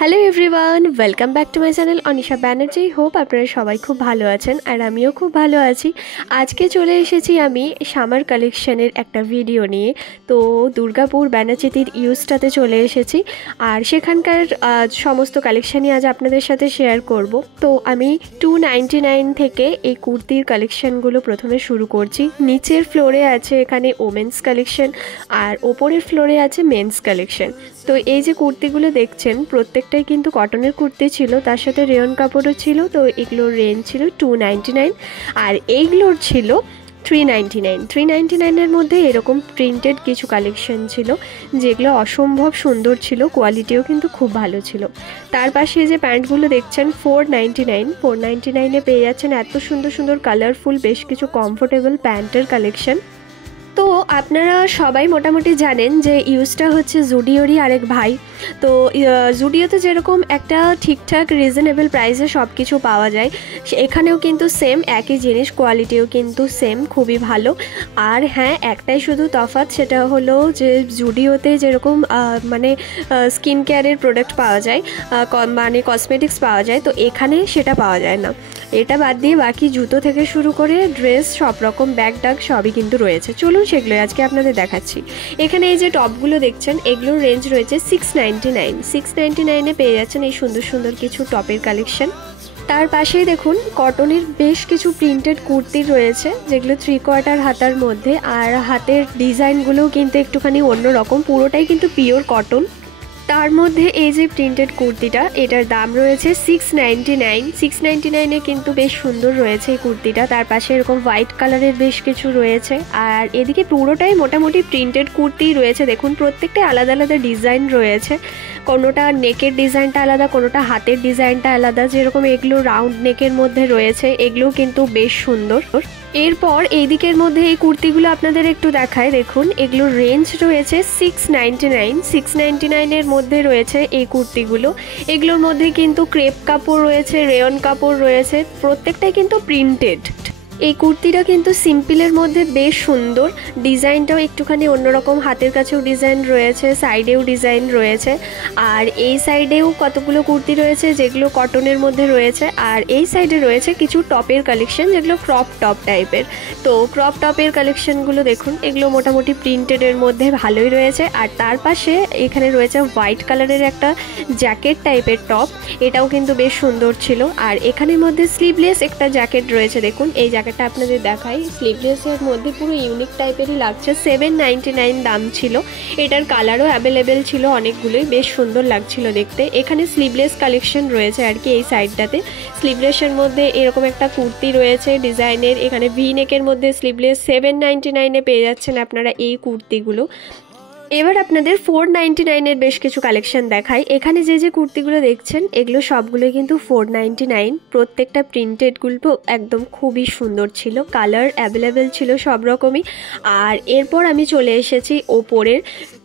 Hello everyone, welcome back to my channel Anisha Banerjee. Hope আপনারা সবাই খুব ভালো আছেন আর আমিও খুব ভালো আছি। আজকে চলে এসেছি আমি সামার কালেকশনের একটা ভিডিও নিয়ে। তো দুর্গাপুর ব্যানাচিতির ইউজটাতে চলে এসেছি আর সেখানকার সমস্ত কালেকশানই আজ আপনাদের সাথে শেয়ার করব। তো আমি 299 থেকে এই কুর্তির কালেকশানগুলো প্রথমে শুরু করছি। নিচের ফ্লোরে আছে এখানে ওমেন্স কালেকশন আর ওপরের ফ্লোরে আছে মেন্স কালেকশন। তো এই যে কুর্তিগুলো দেখছেন প্রত্যেকটাই কিন্তু কটনের কুর্তি ছিল, তার সাথে রেয়ন কাপড়ও ছিল। তো এগুলোর রেঞ্জ ছিল 299 আর এইগুলোর ছিল 399। 399-এর মধ্যে এরকম প্রিন্টেড কিছু কালেকশন ছিল যেগুলো অসম্ভব সুন্দর ছিল, কোয়ালিটিও কিন্তু খুব ভালো ছিল। তার পাশে যে প্যান্টগুলো দেখছেন 499। 499-এ পেয়ে যাচ্ছেন এত সুন্দর সুন্দর কালারফুল বেশ কিছু কমফোর্টেবল প্যান্টের কালেকশন। তো আপনারা সবাই মোটামুটি জানেন যে ইউজটা হচ্ছে জুডিওরই আরেক ভাই। তো জুডিওতে যেরকম একটা ঠিকঠাক রিজনেবল প্রাইসে সব কিছু পাওয়া যায়, এখানেও কিন্তু সেম একই জিনিস, কোয়ালিটিও কিন্তু সেম, খুবই ভালো। আর হ্যাঁ, একটাই শুধু তফাৎ, সেটা হলো যে জুডিওতে যেরকম মানে স্কিন কেয়ারের প্রোডাক্ট পাওয়া যায়, মানে কসমেটিক্স পাওয়া যায়, তো এখানে সেটা পাওয়া যায় না। এটা বাদ দিয়ে বাকি জুতো থেকে শুরু করে ড্রেস সব রকম ব্যাগ ট্যাগ সবই কিন্তু রয়েছে। চলুন সেগুলোই আজকে আপনাদের দেখাচ্ছি। এখানে এই যে টপগুলো দেখছেন এগুলোর রেঞ্জ রয়েছে 699। 699-এ পেয়ে যাচ্ছেন এই সুন্দর সুন্দর কিছু টপের কালেকশন। তার পাশেই দেখুন কটনের বেশ কিছু প্রিন্টেড কুর্তি রয়েছে যেগুলো 3/4 হাতার মধ্যে, আর হাতের ডিজাইনগুলোও কিন্তু একটুখানি অন্যরকম, পুরোটাই কিন্তু পিওর কটন। তার মধ্যে এই যে প্রিন্টেড কুর্তিটা, এটার দাম রয়েছে 699। 699-এ কিন্তু বেশ সুন্দর রয়েছে এই কুর্তিটা। তার পাশে এরকম হোয়াইট কালারের বেশ কিছু রয়েছে, আর এদিকে পুরোটাই মোটামুটি প্রিন্টেড কুর্তিই রয়েছে। দেখুন প্রত্যেকটাই আলাদা আলাদা ডিজাইন রয়েছে, কোনোটা নেকের ডিজাইনটা আলাদা, কোনোটা হাতের ডিজাইনটা আলাদা। যেরকম এগুলো রাউন্ড নেকের মধ্যে রয়েছে, এগুলোও কিন্তু বেশ সুন্দর। এরপর এই দিকের মধ্যে এই কুর্তিগুলো আপনাদের একটু দেখায়। দেখুন এগুলোর রেঞ্জ রয়েছে 699। 699-এর মধ্যে রয়েছে এই কুর্তিগুলো। এগুলোর মধ্যে কিন্তু ক্রেপ কাপড় রয়েছে, রেয়ন কাপড় রয়েছে, প্রত্যেকটাই কিন্তু প্রিন্টেড। এই কুর্তিটা কিন্তু সিম্পলের মধ্যে বেশ সুন্দর, ডিজাইনটাও একটুখানি অন্যরকম, হাতের কাছেও ডিজাইন রয়েছে, সাইডেও ডিজাইন রয়েছে। আর এই সাইডেও কতগুলো কুর্তি রয়েছে যেগুলো কটনের মধ্যে রয়েছে, আর এই সাইডে রয়েছে কিছু টপের কালেকশন যেগুলো ক্রপ টপ টাইপের। তো ক্রপ টপের কালেকশনগুলো দেখুন, এগুলো মোটামুটি প্রিন্টেডের মধ্যে ভালোই রয়েছে। আর তার পাশে এখানে রয়েছে হোয়াইট কালারের একটা জ্যাকেট টাইপের টপ, এটাও কিন্তু বেশ সুন্দর ছিল। আর এখানের মধ্যে স্লিভলেস একটা জ্যাকেট রয়েছে, দেখুন এই জ্যাকেটটা আপনাদের দেখাই, স্লিভলেসের মধ্যে পুরো ইউনিক টাইপেরই লাগছে। 799 দাম ছিল। এটার কালারও অ্যাভেলেবেল ছিল অনেকগুলোই, বেশ সুন্দর লাগছিল দেখতে। এখানে স্লিভলেস কালেকশন রয়েছে আর কি এই সাইডটাতে। স্লিভলেসের মধ্যে এরকম একটা কুর্তি রয়েছে ডিজাইনের, এখানে ভি নেকের মধ্যে স্লিভলেস। 799-এ পেয়ে যাচ্ছেন আপনারা এই কুর্তিগুলো। এবার আপনাদের 499-এর বেশ কিছু কালেকশন দেখাই। এখানে যে যে কুর্তিগুলো দেখছেন এগুলো সবগুলোই কিন্তু 499। প্রত্যেকটা প্রিন্টেডগুলো একদম খুবই সুন্দর ছিল, কালার অ্যাভেলেবেল ছিল সব রকমই। আর এরপর আমি চলে এসেছি ওপরের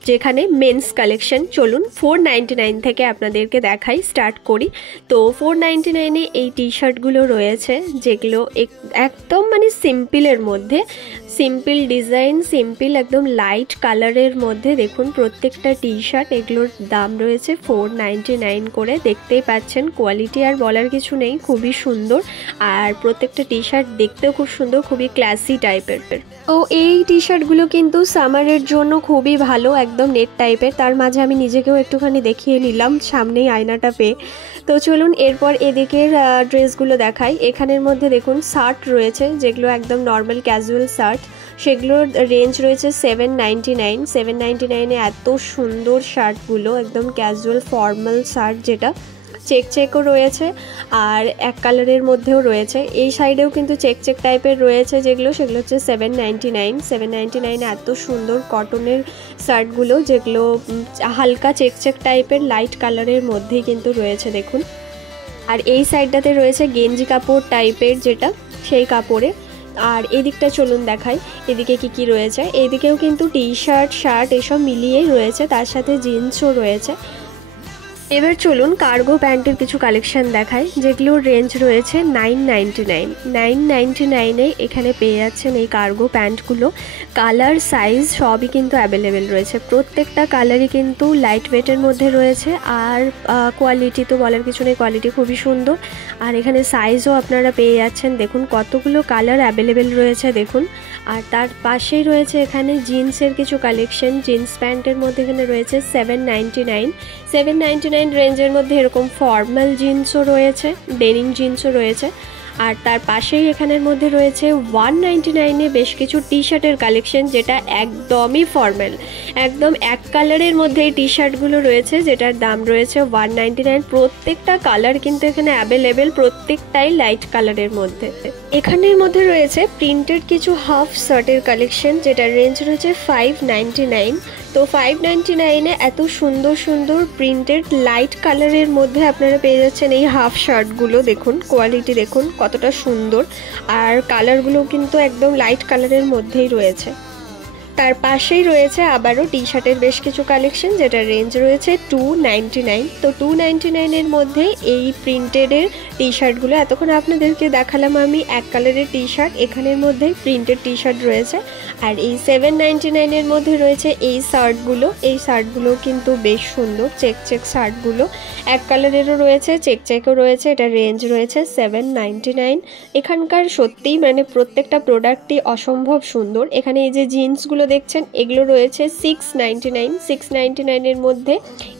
যেখানে মেন্স কালেকশন। চলুন 499 থেকে আপনাদেরকে দেখাই, স্টার্ট করি। তো 499-এ এই টি শার্টগুলো রয়েছে যেগুলো একদম মানে সিম্পলের মধ্যে, সিম্পল ডিজাইন, সিম্পল একদম লাইট কালারের মধ্যে। দেখুন প্রত্যেকটা টি শার্ট, এগুলোর দাম রয়েছে 499 করে। দেখতেই পাচ্ছেন কোয়ালিটি আর বলার কিছু নেই, খুবই সুন্দর। আর প্রত্যেকটা টি শার্ট দেখতেও খুব সুন্দর, খুবই ক্লাসি টাইপের। তো এই টি শার্টগুলো কিন্তু সামারের জন্য খুবই ভালো, একদম নেট টাইপের। তার মাঝে আমি নিজেকেও একটুখানি দেখিয়ে নিলাম সামনেই আয়নাটা পেয়ে। তো চলুন এরপর এদিকের ড্রেসগুলো দেখাই। এখানের মধ্যে দেখুন শার্ট রয়েছে যেগুলো একদম নর্মাল ক্যাজুয়াল শার্ট, সেগুলোর রেঞ্জ রয়েছে 799। 799-এ এত সুন্দর শার্টগুলো, একদম ক্যাজুয়াল ফর্মাল শার্ট, যেটা চেক চেকও রয়েছে আর এক কালারের মধ্যেও রয়েছে। এই সাইডেও কিন্তু চেক চেক টাইপের রয়েছে যেগুলো, সেগুলো হচ্ছে 799। 799-এ এত সুন্দর কটনের শার্টগুলো যেগুলো হালকা চেক চেক টাইপের লাইট কালারের মধ্যেই কিন্তু রয়েছে দেখুন। আর এই সাইডটাতে রয়েছে গেঞ্জি কাপড় টাইপের, যেটা সেই কাপড়ে। আর এদিকটা চলুন দেখাই এদিকে কি কি রয়েছে। এদিকেও কিন্তু টি শার্ট, শার্ট এসব মিলিয়েই রয়েছে, তার সাথে জিন্সও রয়েছে। এবার চলুন কার্গো প্যান্টের কিছু কালেকশন দেখাই, যেগুলোর রেঞ্জ রয়েছে 999 এখানে পেয়ে যাচ্ছেন এই কার্গো প্যান্টগুলো। কালার সাইজ সবই কিন্তু অ্যাভেলেবেল রয়েছে, প্রত্যেকটা কালারই কিন্তু লাইট ওয়েটের মধ্যে রয়েছে। আর কোয়ালিটি তো বলার কিছু নেই, কোয়ালিটি খুবই সুন্দর। আর এখানে সাইজও আপনারা পেয়ে যাচ্ছেন, দেখুন কতগুলো কালার অ্যাভেলেবেল রয়েছে দেখুন। আর তার পাশেই রয়েছে এখানে জিন্সের কিছু কালেকশন, জিন্স প্যান্টের মধ্যে এখানে রয়েছে 799 রেঞ্জের মধ্যে এরকম ফর্মাল জিন্সও রয়েছে, ডেনিম জিন্সও রয়েছে। আর তার পাশেই এখানের মধ্যে রয়েছে 199 বেশ কিছু টি শার্টের কালেকশন, যেটা একদমই ফর্মাল, একদম এক কালারের মধ্যে এই টি শার্টগুলো রয়েছে, যেটার দাম রয়েছে 199। প্রত্যেকটা কালার কিন্তু এখানে অ্যাভেলেবেল, প্রত্যেকটাই লাইট কালারের মধ্যে। এখানের মধ্যে রয়েছে প্রিন্টেড কিছু হাফ শার্টের কালেকশন, যেটার রেঞ্জ রয়েছে 599। তো 599 এত সুন্দর সুন্দর প্রিন্টেড লাইট কালারের মধ্যে আপনারা পেয়ে যাচ্ছেন এই হাফ শার্টগুলো। দেখুন কোয়ালিটি দেখুন কতটা সুন্দর, আর কালারগুলো কিন্তু একদম লাইট কালারের মধ্যেই রয়েছে। তার পাশেই রয়েছে আবারও টি শার্টের বেশ কিছু কালেকশন, যেটার রেঞ্জ রয়েছে 299। তো 299 মধ্যে এই প্রিন্টেডের টি শার্টগুলো এতক্ষণ আপনাদেরকে দেখালাম আমি এক কালারের টি শার্ট, এখানের মধ্যে প্রিন্টেড টি শার্ট রয়েছে। আর এই 799 মধ্যে রয়েছে এই শার্টগুলো কিন্তু বেশ সুন্দর, চেক শার্টগুলো এক কালারেরও রয়েছে, চেকও রয়েছে। এটা রেঞ্জ রয়েছে 799। এখানকার সত্যিই মানে প্রত্যেকটা প্রোডাক্টই অসম্ভব সুন্দর। এখানে এই যে জিন্সগুলো দেখছেন এগুলো রয়েছে 699 মধ্যে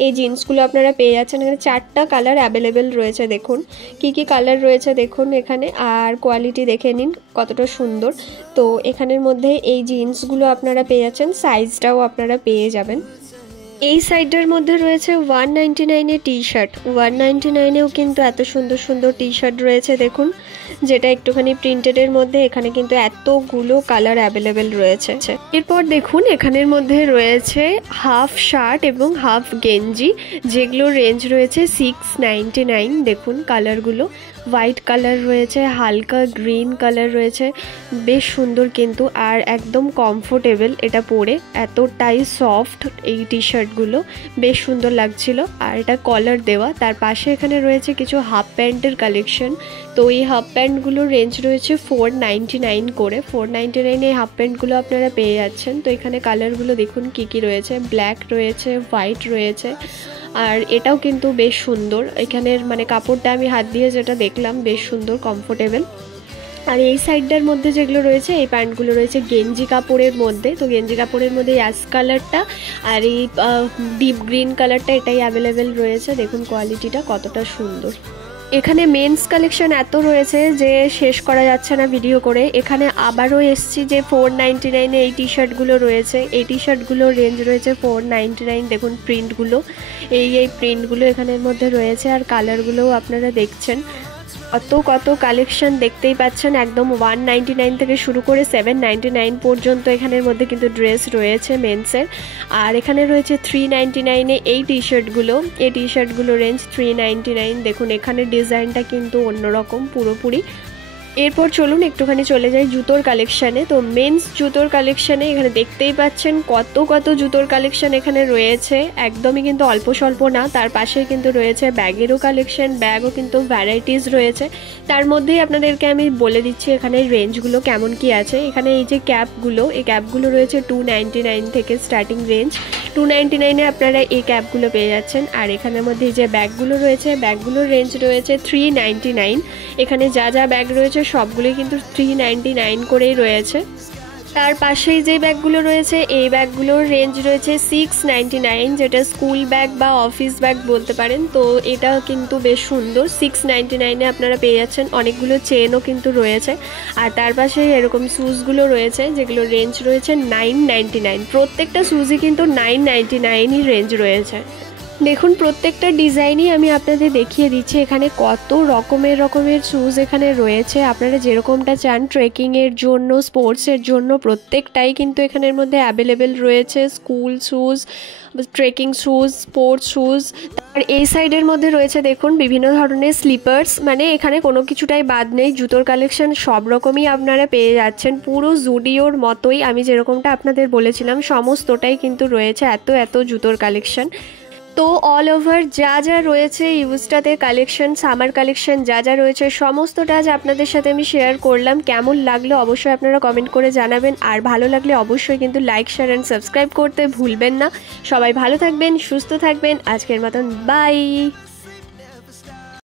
এই জিন্সগুলো আপনারা পেয়ে যাচ্ছেন। এখানে 4টা কালার অ্যাভেলেবেল রয়েছে, দেখুন কি কালার রয়েছে দেখুন এখানে, আর কোয়ালিটি দেখে নিন কতটা সুন্দর। তো এখানের মধ্যে এই জিন্সগুলো আপনারা পেয়ে যাচ্ছেন, সাইজটাও আপনারা পেয়ে যাবেন। এই সাইডটার মধ্যে রয়েছে 199 টি শার্ট, 199 কিন্তু এত সুন্দর সুন্দর টি শার্ট রয়েছে দেখুন, যেটা একটুখানি প্রিন্টেডের মধ্যে। এখানে কিন্তু এতগুলো কালার অ্যাভেলেবেল রয়েছে। এরপর দেখুন এখানের মধ্যে রয়েছে হাফ শার্ট এবং হাফ গেঞ্জি, যেগুলোর রেঞ্জ রয়েছে 699। দেখুন কালারগুলো হোয়াইট কালার রয়েছে, হালকা গ্রিন কালার রয়েছে, বেশ সুন্দর কিন্তু, আর একদম কমফোর্টেবল এটা পরে, এতটাই সফট এই টি শার্টগুলো, বেশ সুন্দর লাগছিল। আর এটা কলার দেওয়া। তার পাশে এখানে রয়েছে কিছু হাফ প্যান্টের কালেকশন। তো এই হাফ প্যান্টগুলোর রেঞ্জ রয়েছে 499 করে, 499 এই হাফ প্যান্টগুলো আপনারা পেয়ে যাচ্ছেন। তো এখানে কালারগুলো দেখুন কি রয়েছে, ব্ল্যাক রয়েছে, হোয়াইট রয়েছে, আর এটাও কিন্তু বেশ সুন্দর। এখানের মানে কাপড়টা আমি হাত দিয়ে যেটা দেখলাম বেশ সুন্দর, কমফোর্টেবল। আর এই সাইডটার মধ্যে যেগুলো রয়েছে এই প্যান্টগুলো রয়েছে গেঞ্জি কাপড়ের মধ্যে। তো গেঞ্জি কাপড়ের মধ্যে অ্যাশ কালারটা আর এই ডিপ গ্রিন কালারটা এটাই অ্যাভেলেবেল রয়েছে। দেখুন কোয়ালিটিটা কতটা সুন্দর। এখানে মেন্স কালেকশন এত রয়েছে যে শেষ করা যাচ্ছে না ভিডিও করে। এখানে আবারও এসছি যে 499 এই টি শার্টগুলো রয়েছে, এই টি শার্টগুলোর রেঞ্জ রয়েছে 499। দেখুন প্রিন্টগুলো, এই প্রিন্টগুলো এখানের মধ্যে রয়েছে, আর কালারগুলোও আপনারা দেখছেন। কত কালেকশন দেখতেই পাচ্ছেন, একদম 199 থেকে শুরু করে 799 পর্যন্ত এখানের মধ্যে কিন্তু ড্রেস রয়েছে মেন্সের। আর এখানে রয়েছে 399 এই টি শার্টগুলো, এই টি শার্টগুলো রেঞ্জ 399। দেখুন এখানে ডিজাইনটা কিন্তু অন্যরকম পুরোপুরি। এরপর চলুন একটুখানি চলে যাই জুতোর কালেকশানে। তো মেন্স জুতোর কালেকশানে এখানে দেখতেই পাচ্ছেন কত জুতোর কালেকশান এখানে রয়েছে, একদমই কিন্তু অল্প স্বল্প না। তার পাশে কিন্তু রয়েছে ব্যাগেরও কালেকশান, ব্যাগও কিন্তু ভ্যারাইটিস রয়েছে। তার মধ্যেই আপনাদেরকে আমি বলে দিচ্ছি এখানে রেঞ্জগুলো কেমন কি আছে। এখানে এই যে ক্যাপগুলো, এই ক্যাপগুলো রয়েছে 299 থেকে স্টার্টিং রেঞ্জ। 299 আপনারা এই ক্যাপগুলো পেয়ে যাচ্ছেন। আর এখানের মধ্যে যে ব্যাগগুলো রয়েছে, ব্যাগগুলোর রেঞ্জ রয়েছে 399। এখানে যা ব্যাগ রয়েছে সবগুলোই কিন্তু 399 করেই রয়েছে। তার পাশেই যে ব্যাগগুলো রয়েছে এই ব্যাগগুলোর রেঞ্জ রয়েছে 699, যেটা স্কুল ব্যাগ বা অফিস ব্যাগ বলতে পারেন। তো এটা কিন্তু বেশ সুন্দর, 699 আপনারা পেয়ে যাচ্ছেন। অনেকগুলো চেনও কিন্তু রয়েছে। আর তার পাশে এরকম শুজগুলো রয়েছে যেগুলো রেঞ্জ রয়েছে 999। প্রত্যেকটা শুজই কিন্তু 999ই রেঞ্জ রয়েছে। দেখুন প্রত্যেকটা ডিজাইনই আমি আপনাদের দেখিয়ে দিচ্ছি। এখানে কত রকমের শুজ এখানে রয়েছে, আপনারা যেরকমটা চান ট্রেকিংয়ের জন্য, স্পোর্টসের জন্য, প্রত্যেকটাই কিন্তু এখানের মধ্যে অ্যাভেলেবেল রয়েছে। School shoes, trekking shoes, sports shoes. আর এই সাইডের মধ্যে রয়েছে দেখুন বিভিন্ন ধরনের স্লিপার্স, মানে এখানে কোনো কিছুটাই বাদ নেই। জুতোর কালেকশন সব রকমই আপনারা পেয়ে যাচ্ছেন, পুরো জুডিওর মতোই। আমি যেরকমটা আপনাদের বলেছিলাম সমস্তটাই কিন্তু রয়েছে, এত জুতোর কালেকশন। তো অল ওভার যা যা রয়েছে ইউজটাতে কালেকশন, সামার কালেকশন যা যা রয়েছে সমস্তটা আজ আপনাদের সাথে আমি শেয়ার করলাম। কেমন লাগলো অবশ্যই আপনারা কমেন্ট করে জানাবেন, আর ভালো লাগলে অবশ্যই কিন্তু লাইক, শেয়ার অ্যান্ড সাবস্ক্রাইব করতে ভুলবেন না। সবাই ভালো থাকবেন, সুস্থ থাকবেন। আজকের মতন বাই।